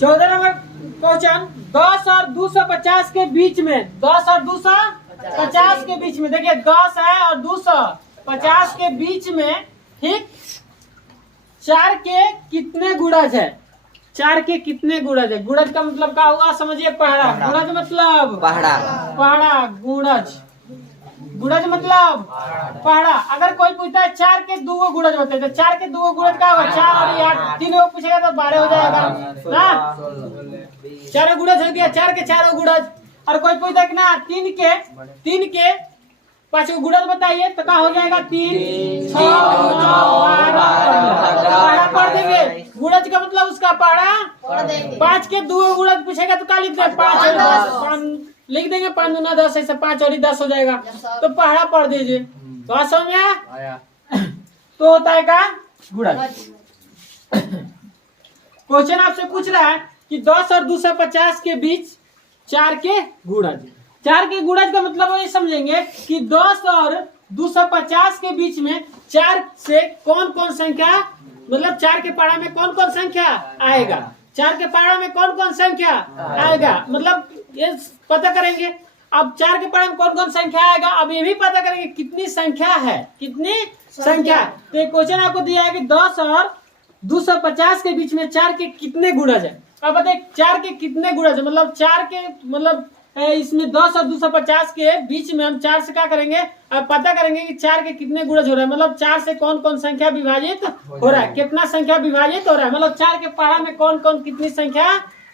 14 number question 10 और 250 के बीच में 10 और 250 के बीच में देखिए 10 है और 250 के बीच में ठीक 4 के कितने गुणज है? 4 के कितने गुणज है? गुणज का मतलब क्या हुआ समझिए पहाड़ा। गुणज मतलब पहाड़ा गुणज गुणज मतलब पहाड़ा। अगर कोई पूछता है 4 के 2 गुणज होते हैं तो 4 के 2 गुणज क्या होगा? 4 और 8 तीन पूछेगा तो 12 हो जाएगा ना। 4 गुणज हो गया 4 के 4 गुणज। और कोई पूछता है ना 3 के 5 गुणज बताइए तो क्या हो जाएगा? 3 6 9 12 पढ़ देंगे। गुणज का मतलब उसका पहाड़ा। 5 के 2 गुणज पूछेगा तो क्या लिख दे? 5 लिख देंगे 5 दूना 10 ऐसे 5 और 10 हो जाएगा तो पहाड़ा पढ़ दीजिए। तो समझ में आया? तो होता है का गुणज। क्वेश्चन आपसे पूछ रहा है कि 10 और 250 के बीच 4 के गुणज। 4 के गुणज का मतलब ये समझेंगे कि 10 और 250 के बीच में 4 से कौन कौन संख्या मतलब 4 के पहाड़ा में कौन कौन संख्या आएगा? 4 के पहाड़ा में कौन कौन संख्या आएगा मतलब ये पता करेंगे। अब 4 के पहाड़ा में कौन कौन संख्या आएगा अब ये भी पता करेंगे कितनी संख्या है, कितनी संख्या। तो क्वेश्चन आपको दिया है कि 10 और 250 के बीच में 4 के कितने गुणज है। अब बताइए 4 के कितने गुणज है मतलब 4 के मतलब इसमें 10 और 250 के बीच में हम 4 से क्या करेंगे? अब पता करेंगे कि 4 के कितने गुणज हो रहा है मतलब 4 से कौन कौन संख्या विभाजित हो रहा है, कितना संख्या विभाजित हो रहा है मतलब 4 के पहाड़ा में कौन कौन कितनी संख्या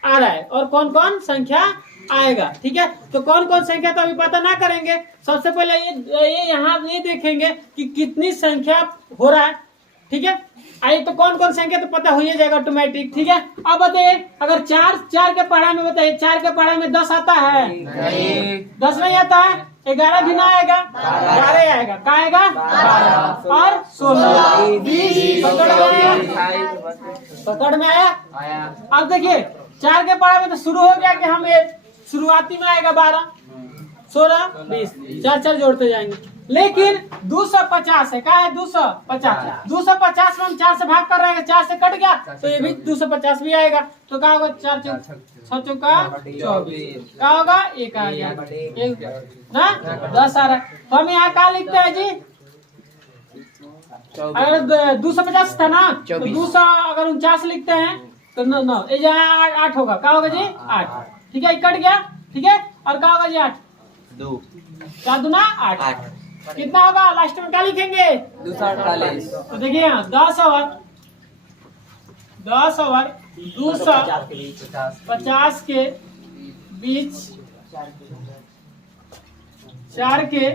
आ रहा है और कौन कौन संख्या आएगा। ठीक है, तो कौन कौन संख्या तो अभी पता ना करेंगे। सबसे पहले ये यहाँ ये देखेंगे कि कितनी संख्या हो रहा है। ठीक है, आइए तो कौन कौन संख्या तो पता हो ही जाएगा ऑटोमेटिक। ठीक है, अब बताइए अगर 4 के पहाड़ा में बताइए 4 के पहाड़ा में 10 आता है? नहीं 10 नहीं आता है। 11 भी ना आएगा, 12 आएगा। क्या आएगा? 12 और 16 20 पकड़ में आया। अब देखिए 4 के पहाड़ा में तो शुरू हो गया कि हम शुरुआती में आएगा 12 16 20 4 जोड़ते जाएंगे। लेकिन 250 है, क्या है? 250 में हम 4 से भाग कर रहे हैं, 4 से कट गया तो ये भी 250 भी आएगा। तो क्या होगा? 4 चौका 24 क्या होगा? 1 आ गया ना 10 आ रहा है। तो हम यहाँ क्या लिखते हैं जी? अगर 250 था ना तो 200 अगर 49 लिखते हैं तो 9 ये जहाँ 8 होगा। क्या होगा जी? 8। ठीक है, कट गया। ठीक है, और क्या होगा जी? 8 2 4 दूना 8 कितना होगा? लास्ट में क्या लिखेंगे? 248। तो देखिए यहाँ 10 और 250 के बीच 4 के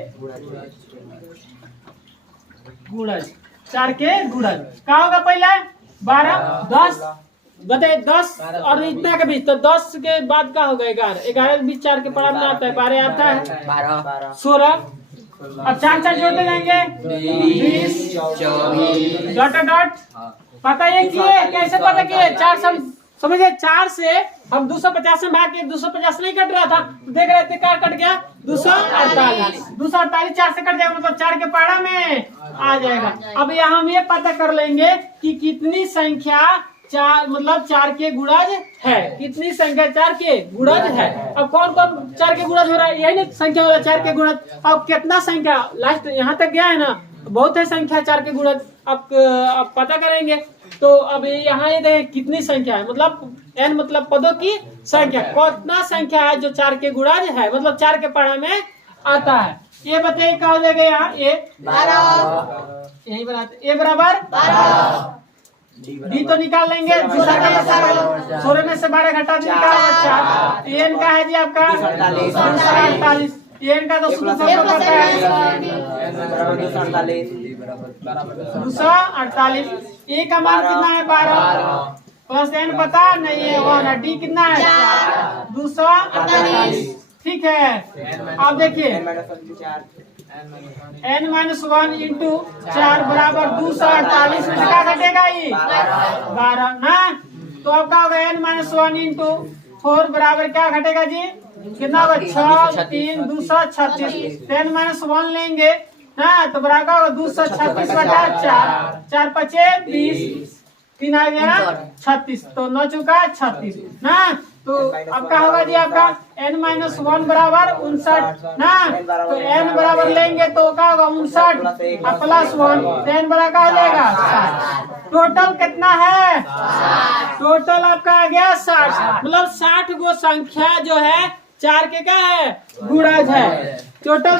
गुणज। 4 के गुणज क्या होगा? पहले 12 10 बताइए 10 और इतना के बीच तो 10 के बाद क्या होगा? 11 के बीच 4 के पहाड़ा में आता है 12 आता है 12 16 अब 4 जोड़ते जाएंगे 20 24 डॉट पता ये किए कैसे पता किए? 4 समझिए 4 से हम 250 में भाग के 250 नहीं कट रहा था तो देख रहे थे क्या कट गया? 248 4 से कट जाएगा मतलब 4 के पहाड़ा में आ जाएगा। अब यहाँ हम ये पता कर लेंगे कि कितनी संख्या 4 मतलब 4 के गुणज है, कितनी संख्या 4 के गुणज है। अब कौन कौन 4 के गुणज हो रहा है? यही नहीं संख्या हो रहा है 4 के गुणज। अब कितना संख्या लास्ट यहाँ तक गया है ना, बहुत है संख्या 4 के गुणज। अब पता करेंगे तो अब यहाँ ये देखें कितनी संख्या है मतलब n मतलब पदों की संख्या, कितना संख्या है जो 4 के गुणज है मतलब 4 के पहाड़ा में आता है। ये बताइए क्या हो जाएगा? यहाँ ये 12 यही बनाते ए बराबर 12 डी तो निकाल लेंगे 16 में से 12 घटा निकाल 4 एन का है जी आपका 248 एन का तो शुरू से पता है 248 ए का मान कितना है? 12 प्लस एन पता नहीं है वो ना डी कितना है? 248। ठीक है, अब देखिए n-1 इंटू 4 बराबर 248 में क्या घटेगा? ये 12 ना। तो अब क्या होगा? n-1 इंटू 4 बराबर क्या घटेगा जी? कितना होगा? 6 3 236 n-1 लेंगे ना तो बराबर होगा 236 बटा 4 4 5 20 3 आ गया 36, तो 9 चुका 36 ना। तो अब क्या होगा जी आपका n-1 बराबर 59 ना। तो n बराबर लेंगे तो क्या होगा 59 प्लस 1, तो n बराबर क्या हो जाएगा 60। टोटल कितना है? टोटल आपका आ गया 60, मतलब 60 गो संख्या जो है 4 के क्या है गुणज है टोटल।